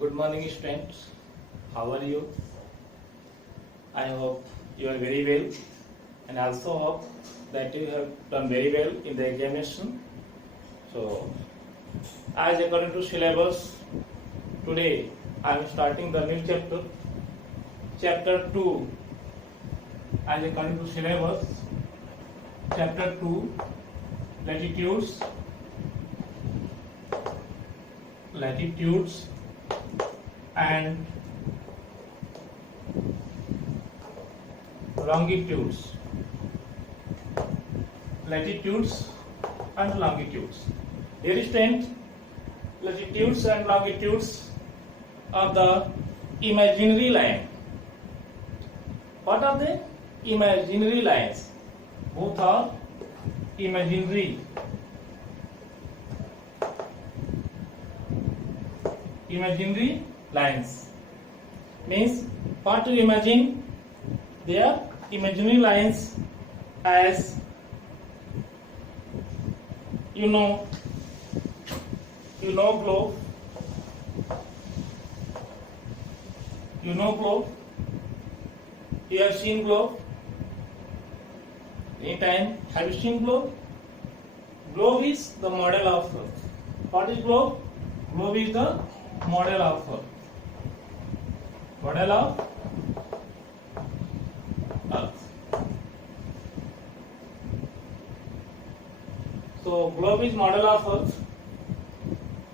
Good morning, students. How are you? I hope you are very well, and also hope that you have done very well in the examination. So, as according to syllabus, today I am starting the new chapter, chapter 2. As according to syllabus, chapter 2, latitudes, and longitudes, latitudes and longitudes. Dear students, latitudes and longitudes are the imaginary line. What are the imaginary lines? Both are imaginary. Imaginary lines means what to imagine. They are imaginary lines as you know globe, you have seen globe. Anytime have you seen globe? Globe is the model of Earth. What is globe? Globe is the model of Earth. Model of Earth. So globe is model of Earth.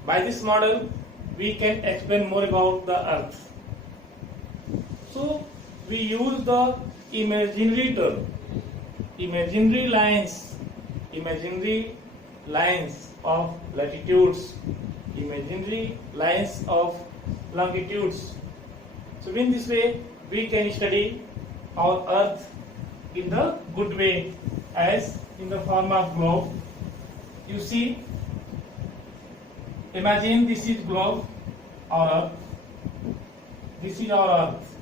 By this model, we can explain more about the Earth. So we use the imaginary term, imaginary lines of latitudes, imaginary lines of longitudes. So in this way, we can study our Earth in the good way, as in the form of globe. You see, imagine this is globe or Earth. This is our Earth,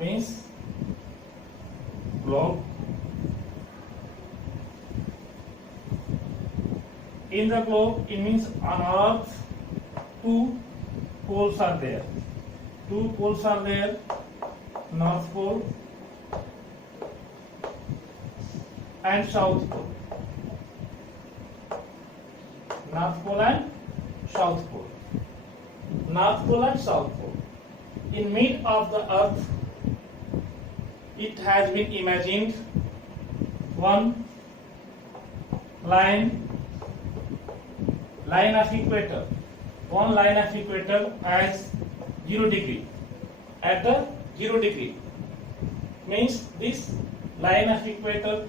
means globe. In the globe, it means on Earth, two poles are there. Two poles are there, North Pole and South Pole. North Pole and South Pole. North Pole and South Pole. In mid of the Earth, it has been imagined one line of equator. One line of equator as 0 degree. At the 0 degree means this line of equator,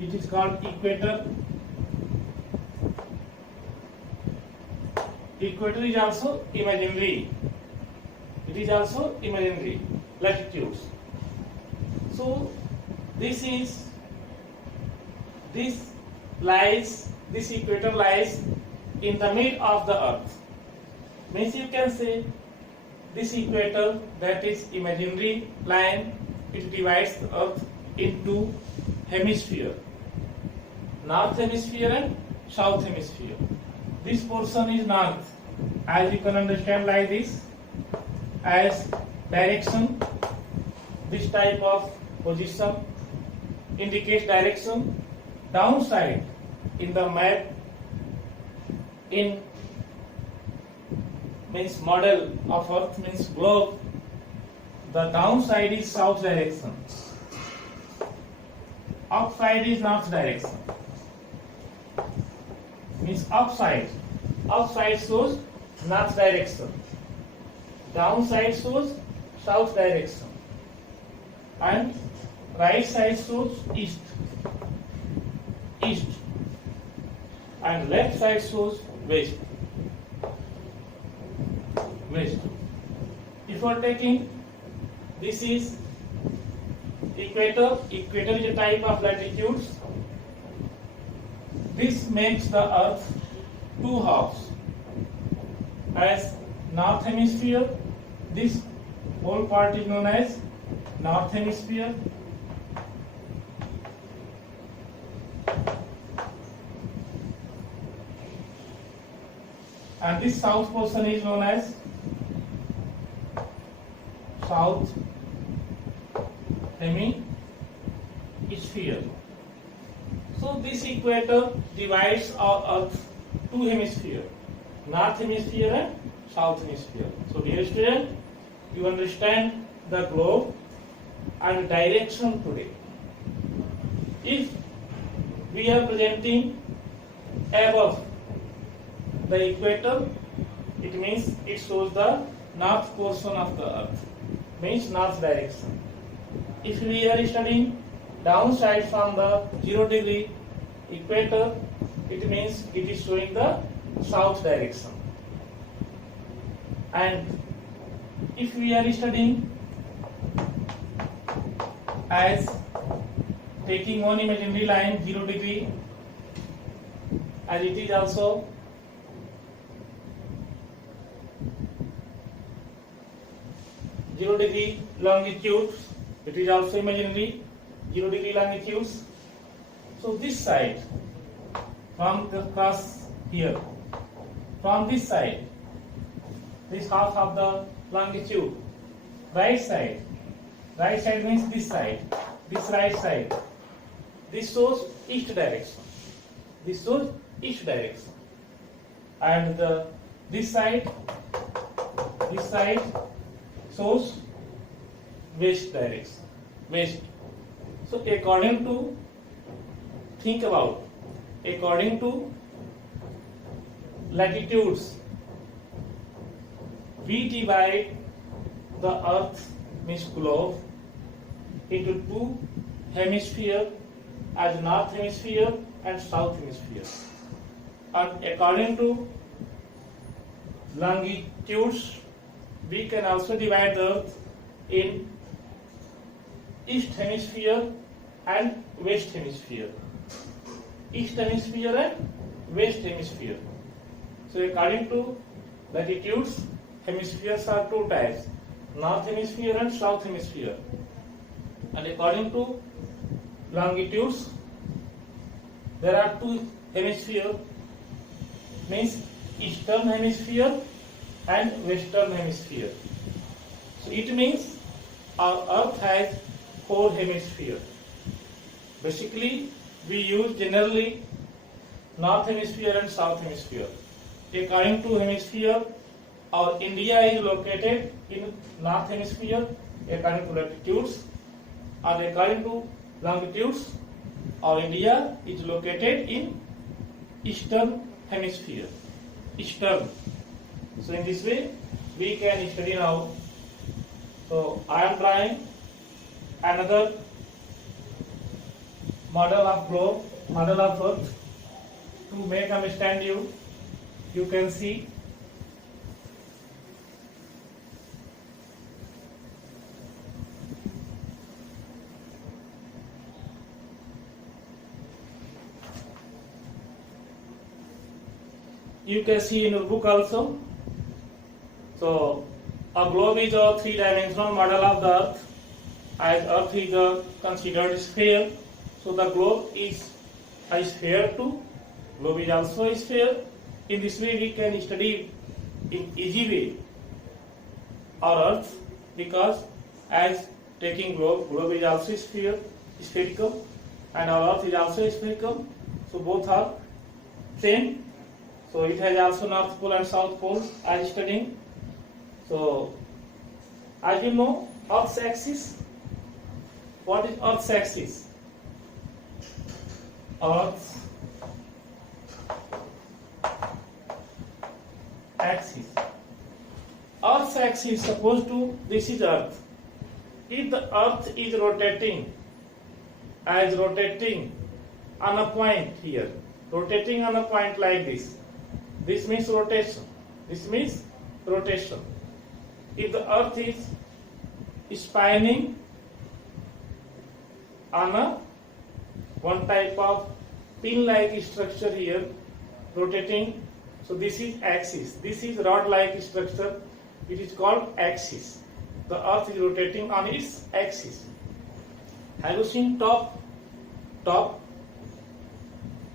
it is called equator. Equator is also imaginary. It is also imaginary latitudes. So this equator lies in the mid of the Earth. Means you can say this equator, that is imaginary line, it divides the Earth into hemisphere, North Hemisphere and South Hemisphere. This portion is north, as you can understand like this, as direction. This type of position indicates direction. Downside in the map, in means model of Earth, means globe, the downside is south direction, upside is north direction. Means upside shows north direction, downside shows south direction, and right side shows east, and left side shows west. If you are taking, this is equator. Equator is a type of latitudes. This makes the Earth two halves. As North Hemisphere, this whole part is known as North Hemisphere, and this south portion is known as south hemisphere. So this equator divides our Earth two hemisphere, north hemisphere and south hemisphere. So dear student, you understand the globe and direction today. If we are presenting above the equator, it means it shows the north portion of the earth, means north direction. If we are studying downside from the 0 degree equator, it means it is showing the south direction. And if we are studying as taking one imaginary line 0 degree, as it is also (0° longitude), it is also imaginary 0° longitudes. So this side from the cross here, from this side, this half of the longitude, right side means this side, this right side, this shows east direction, and this side shows west direction, west. So according to latitudes, we divide the earth, means globe, into two hemispheres, as north hemisphere and south hemisphere. And according to longitudes, we can also divide the earth in east hemisphere and west hemisphere. So according to latitudes, hemispheres are two types, north hemisphere and south hemisphere. And according to longitudes, there are two hemispheres, means eastern hemisphere and western hemisphere. So it means our earth has four hemispheres. Basically, we use generally north hemisphere and south hemisphere. According to hemisphere, our India is located in north hemisphere according to latitudes, and according to longitudes, our India is located in eastern hemisphere. Eastern. So in this way, we can study now. So I am drawing another model of globe, model of earth, to make understand you. You can see in your book also. So a globe is a three-dimensional model of the earth, as earth is considered sphere. So the globe is a sphere too. Globe is also a sphere. In this way, we can study in easy way our earth, because as taking globe is also spherical, and our earth is also spherical. So both are same. So it has also north pole and south pole as studying. So as you know, Earth's axis. What is Earth's axis? Earth's axis. Earth's axis, supposed to, this is Earth. If the Earth is rotating on a point here, rotating on a point like this, this means rotation. If the Earth is spinning on a one type of pin-like structure here, rotating, so this is axis. This is rod-like structure. It is called axis. The Earth is rotating on its axis. Have you seen top? So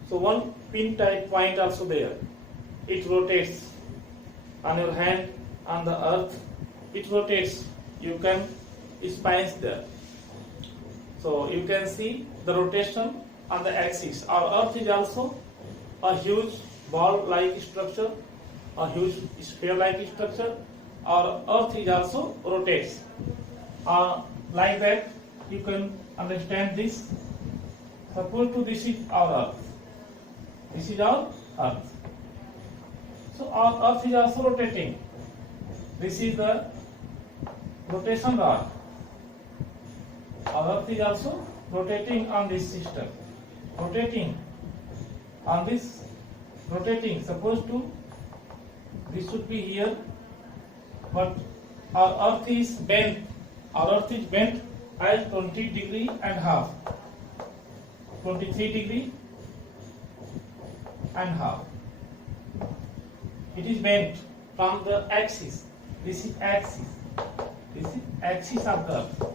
one pin-type point also there. It rotates on your hand, on the earth. It rotates you can spines there. So you can see the rotation on the axis. Our Earth is also a huge ball-like structure, a huge sphere-like structure. Our Earth is also rotates. Like that, you can understand this. Suppose to this is our Earth. This is our Earth. So our Earth is also rotating. This is the rotation rod. Our Earth is also rotating on this system. Rotating on this, rotating. Suppose to this should be here, but our Earth is bent. Our Earth is bent at 20 degree and half, 23 degree and half. It is bent from the axis. This is axis. This is axis of the Earth.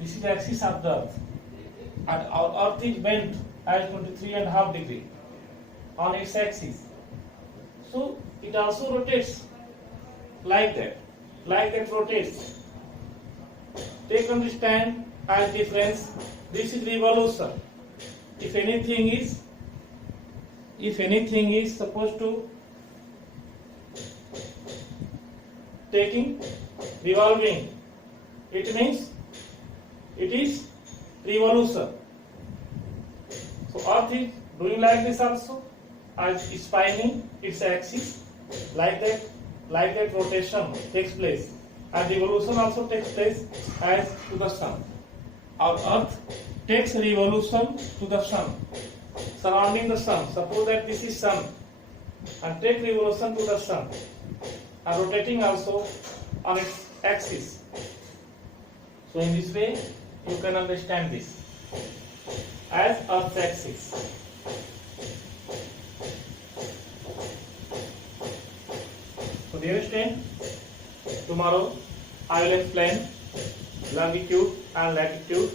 This is axis of the Earth. And our Earth is bent at 23.5 degree on its axis. So it also rotates like that. Like that rotates. Take understand as difference. This is revolution. If anything is supposed to taking revolving, it means it is revolution. So Earth is doing like this also, as spinning its axis like that rotation takes place, and revolution also takes place as to the sun. Our Earth takes revolution to the sun, surrounding the sun. Suppose that this is sun, and take revolution to the sun, and rotating also on its axis. So in this way, you can understand this as Earth's axis. So dear student, tomorrow I will explain longitude and latitude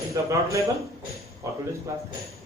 in the broad level for today's class.